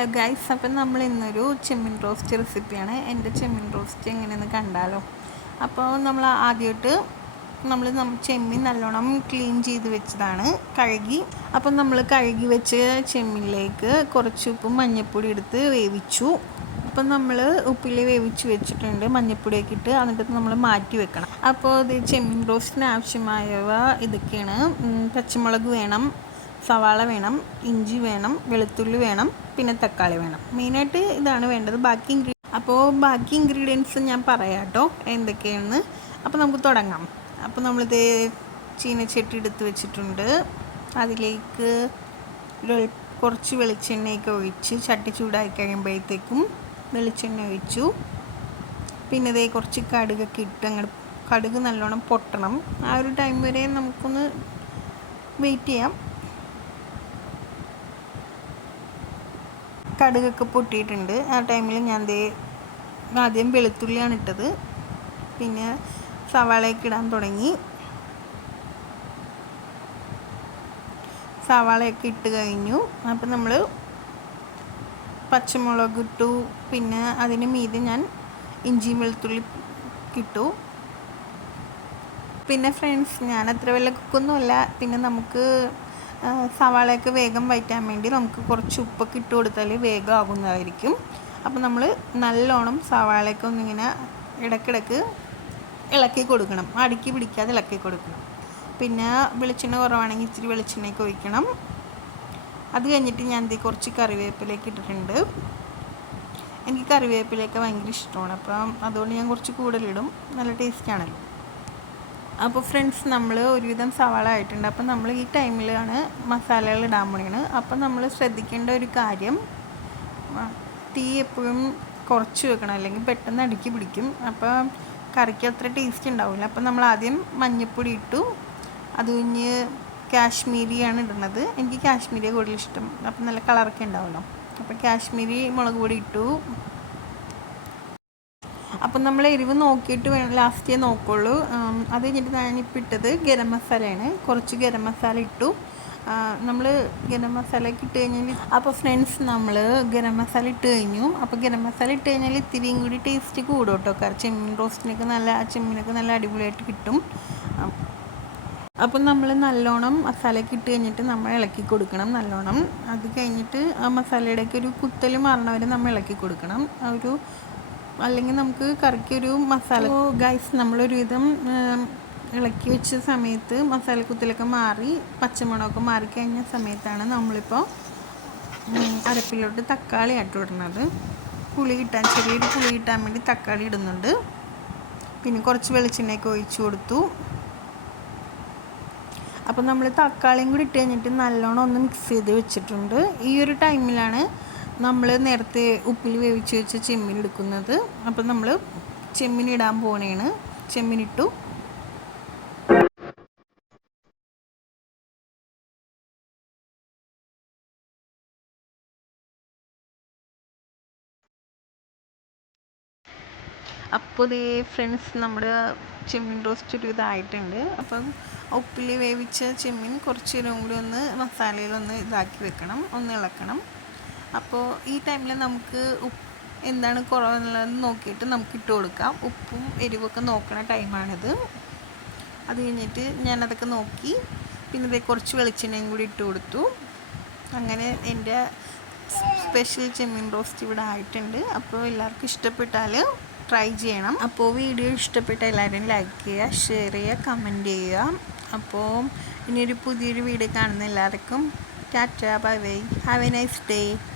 Hello guys അപ്പം നമ്മൾ ഇന്നൊരു ചെമ്മീൻ റോസ്റ്റ് റെസിപ്പിയാണ്. എന്റെ ചെമ്മീൻ റോസ്റ്റ് എങ്ങനെയെന്ന് കണ്ടാലോ? അപ്പോൾ നമ്മൾ ആദ്യമായിട്ട് നമ്മൾ ചെമ്മീൻ നല്ലോണം ക്ലീൻ ചെയ്ത് വെച്ചതാണ് കഴുകി. അപ്പം നമ്മൾ കഴുകി വെച്ച ചെമ്മീനിലേക്ക് കുറച്ച് ഉപ്പും മഞ്ഞൾപ്പൊടി എടുത്ത് വേവിച്ചു. അപ്പം നമ്മൾ ഉപ്പിൽ വേവിച്ച് വെച്ചിട്ടുണ്ട് മഞ്ഞൾപ്പൊടിയൊക്കെ ഇട്ട് എന്നിട്ട് നമ്മൾ മാറ്റി വെക്കണം. അപ്പോൾ ഇത് ചെമ്മീൻ റോസ്റ്റിന് ആവശ്യമായവ ഇതൊക്കെയാണ്. പച്ചമുളക് വേണം സവാള വേണം ഇഞ്ചി വേണം വെളുത്തുള്ളി വേണം പിന്നെ തക്കാളി വേണം. മെയിനായിട്ട് ഇതാണ് വേണ്ടത് ബാക്കി ഇൻഗ്രീ അപ്പോൾ ബാക്കി ഇൻഗ്രീഡിയൻസ് ഞാൻ പറയാം കേട്ടോ എന്തൊക്കെയാണെന്ന് അപ്പോൾ നമുക്ക് തുടങ്ങാം. അപ്പോൾ നമ്മളിത് ചീനച്ചട്ടി എടുത്ത് വെച്ചിട്ടുണ്ട്. അതിലേക്ക് കുറച്ച് വെളിച്ചെണ്ണയൊക്കെ ഒഴിച്ച് ചട്ടി ചൂടായി കഴിയുമ്പോഴത്തേക്കും വെളിച്ചെണ്ണ ഒഴിച്ചു. പിന്നെ ഇതേ കുറച്ച് കടുകൊക്കെ ഇട്ട് അങ്ങോട്ട് കടുക് നല്ലോണം പൊട്ടണം. ആ ഒരു ടൈം വരെ നമുക്കൊന്ന് വെയിറ്റ് ചെയ്യാം. കടുകൊക്കെ പൊട്ടിയിട്ടുണ്ട്. ആ ടൈമിൽ ഞാൻ ദേ ആദ്യം വെളുത്തുള്ളിയാണ് ഇട്ടത്. പിന്നെ സവാളയൊക്കെ ഇടാൻ തുടങ്ങി. സവാളയൊക്കെ ഇട്ട് കഴിഞ്ഞു. അപ്പം നമ്മൾ പച്ചമുളക് ഇട്ടു. പിന്നെ അതിന് മീതെ ഞാൻ ഇഞ്ചിയും വെളുത്തുള്ളി കിട്ടു പിന്നെ ഫ്രണ്ട്സ് ഞാൻ അത്ര വലിയ കുക്കൊന്നുമല്ല പിന്നെ നമുക്ക് സവാളയൊക്കെ വേഗം വയറ്റാൻ വേണ്ടി നമുക്ക് കുറച്ച് ഉപ്പൊക്കെ ഇട്ട് കൊടുത്താൽ വേഗം ആകുന്നതായിരിക്കും. അപ്പോൾ നമ്മൾ നല്ലോണം സവാളയൊക്കെ ഒന്നിങ്ങനെ ഇടയ്ക്കിടയ്ക്ക് ഇളക്കി കൊടുക്കണം. അടുക്കി പിടിക്കാതെ ഇളക്കി കൊടുക്കണം. പിന്നെ വെളിച്ചെണ്ണ കുറവാണെങ്കിൽ ഇച്ചിരി വെളിച്ചെണ്ണയൊക്കെ ഒഴിക്കണം. അത് കഴിഞ്ഞിട്ട് ഞാൻ എന്തെങ്കിലും കുറച്ച് കറിവേപ്പിലേക്ക് ഇട്ടിട്ടുണ്ട്. എനിക്ക് കറിവേപ്പിലയൊക്കെ ഭയങ്കര ഇഷ്ടമാണ്. അപ്പം അതുകൊണ്ട് ഞാൻ കുറച്ച് കൂടുതലിടും. നല്ല ടേസ്റ്റാണല്ലോ അപ്പോൾ ഫ്രണ്ട്സ് നമ്മൾ ഒരുവിധം സവാള ആയിട്ടുണ്ട്. അപ്പോൾ നമ്മൾ ഈ ടൈമിലാണ് മസാലകൾ ഇടാൻ പോണേണ്. അപ്പോൾ നമ്മൾ ശ്രദ്ധിക്കേണ്ട ഒരു കാര്യം തീ എപ്പോഴും കുറച്ച് വെക്കണം. അല്ലെങ്കിൽ പെട്ടെന്ന് അടുക്കി പിടിക്കും. അപ്പോൾ കറിക്ക് അത്ര ടേസ്റ്റ് ഉണ്ടാവില്ല. അപ്പോൾ നമ്മൾ ആദ്യം മഞ്ഞൾപ്പൊടി ഇട്ടു. അത് കഴിഞ്ഞ് കാശ്മീരിയാണ് ഇടുന്നത്. എനിക്ക് കാശ്മീരിയെ കൂടുതൽ ഇഷ്ടം. അപ്പം നല്ല കളറൊക്കെ ഉണ്ടാവുമല്ലോ. അപ്പോൾ കാശ്മീരി മുളക് പൊടി ഇട്ടു. അപ്പം നമ്മൾ എരിവ് നോക്കിയിട്ട് വേണം ലാസ്റ്റേ നോക്കുള്ളൂ. അത് കഴിഞ്ഞിട്ട് ഞാനിപ്പോൾ ഇട്ടത് ഗരം മസാലയാണ്. കുറച്ച് ഗരം മസാല ഇട്ടു. നമ്മൾ ഗരം മസാല ഇട്ട് കഴിഞ്ഞാൽ അപ്പോൾ ഫ്രണ്ട്സ് നമ്മൾ ഗരം മസാല ഇട്ട് കഴിഞ്ഞു. അപ്പോൾ ഗരം മസാല ഇട്ട് കഴിഞ്ഞാൽ ഇത്തിരിയും കൂടി ടേസ്റ്റ് കൂടും കേട്ടോ. ചെമ്മീൻ റോസ്റ്റിനൊക്കെ നല്ല ചെമ്മീനൊക്കെ നല്ല അടിപൊളിയായിട്ട് കിട്ടും. അപ്പം നമ്മൾ നല്ലോണം മസാലയൊക്കെ ഇട്ട് കഴിഞ്ഞിട്ട് നമ്മൾ ഇളക്കി കൊടുക്കണം നല്ലോണം. അത് കഴിഞ്ഞിട്ട് ആ മസാലയുടെയൊക്കെ ഒരു കുത്തൽ മാറണവരെ നമ്മൾ ഇളക്കി കൊടുക്കണം. ഒരു അല്ലെങ്കിൽ നമുക്ക് കറിക്കൊരു മസാല ഗൈസ് നമ്മളൊരു വിധം ഇളക്കി വെച്ച സമയത്ത് മസാലക്കുത്തിലൊക്കെ മാറി പച്ചമുളകൊക്കെ മാറിക്കഴിഞ്ഞ സമയത്താണ് നമ്മളിപ്പോൾ അരപ്പിലോട്ട് തക്കാളി ആയിട്ട് ഇടുന്നത്. പുളി കിട്ടാൻ ചെറിയൊരു പുളി കിട്ടാൻ വേണ്ടി തക്കാളി ഇടുന്നുണ്ട്. പിന്നെ കുറച്ച് വെളിച്ചെണ്ണയൊക്കെ ഒഴിച്ചു കൊടുത്തു. അപ്പോൾ നമ്മൾ തക്കാളിയും കൂടി ഇട്ട് കഴിഞ്ഞിട്ട് നല്ലോണം ഒന്ന് മിക്സ് ചെയ്ത് വെച്ചിട്ടുണ്ട്. ഈ ഒരു ടൈമിലാണ് നമ്മൾ നേരത്തെ ഉപ്പിൽ വേവിച്ച് വെച്ച ചെമ്മീൻ എടുക്കുന്നത്. അപ്പം നമ്മൾ ചെമ്മീൻ ഇടാൻ പോണേണ്. ചെമ്മീൻ ഇട്ടു. അപ്പോൾ ഇതേ ഫ്രണ്ട്സ് നമ്മുടെ ചെമ്മീൻ റോസ്റ്റ് ഒരു ഇതായിട്ടുണ്ട്. അപ്പം ഉപ്പിൽ വേവിച്ച ചെമ്മീൻ കുറച്ച് നേരം കൂടി ഒന്ന് മസാലയിലൊന്ന് ഇതാക്കി വെക്കണം. ഒന്ന് ഇളക്കണം. അപ്പോൾ ഈ ടൈമിൽ നമുക്ക് ഉപ്പ് എന്താണ് കുറവെന്നുള്ളത് നോക്കിയിട്ട് നമുക്ക് ഇട്ട് കൊടുക്കാം. ഉപ്പും എരിവൊക്കെ നോക്കണ ടൈമാണിത്. അത് കഴിഞ്ഞിട്ട് ഞാനതൊക്കെ നോക്കി പിന്നെ ഇതേ കുറച്ച് വെളിച്ചെണ്ണയും കൂടി ഇട്ട് കൊടുത്തു. അങ്ങനെ എന്റെ സ്പെഷ്യൽ ചെമ്മീൻ റോസ്റ്റ് ഇവിടെ ആയിട്ടുണ്ട്. അപ്പോൾ എല്ലാവർക്കും ഇഷ്ടപ്പെട്ടാൽ ട്രൈ ചെയ്യണം. അപ്പോൾ വീഡിയോ ഇഷ്ടപ്പെട്ട എല്ലാവരും ലൈക്ക് ചെയ്യുക ഷെയർ ചെയ്യുക കമന്റ് ചെയ്യുക. അപ്പോൾ ഇനിയൊരു പുതിയൊരു വീഡിയോ കാണുന്ന എല്ലാവർക്കും tata bye bye have a nice day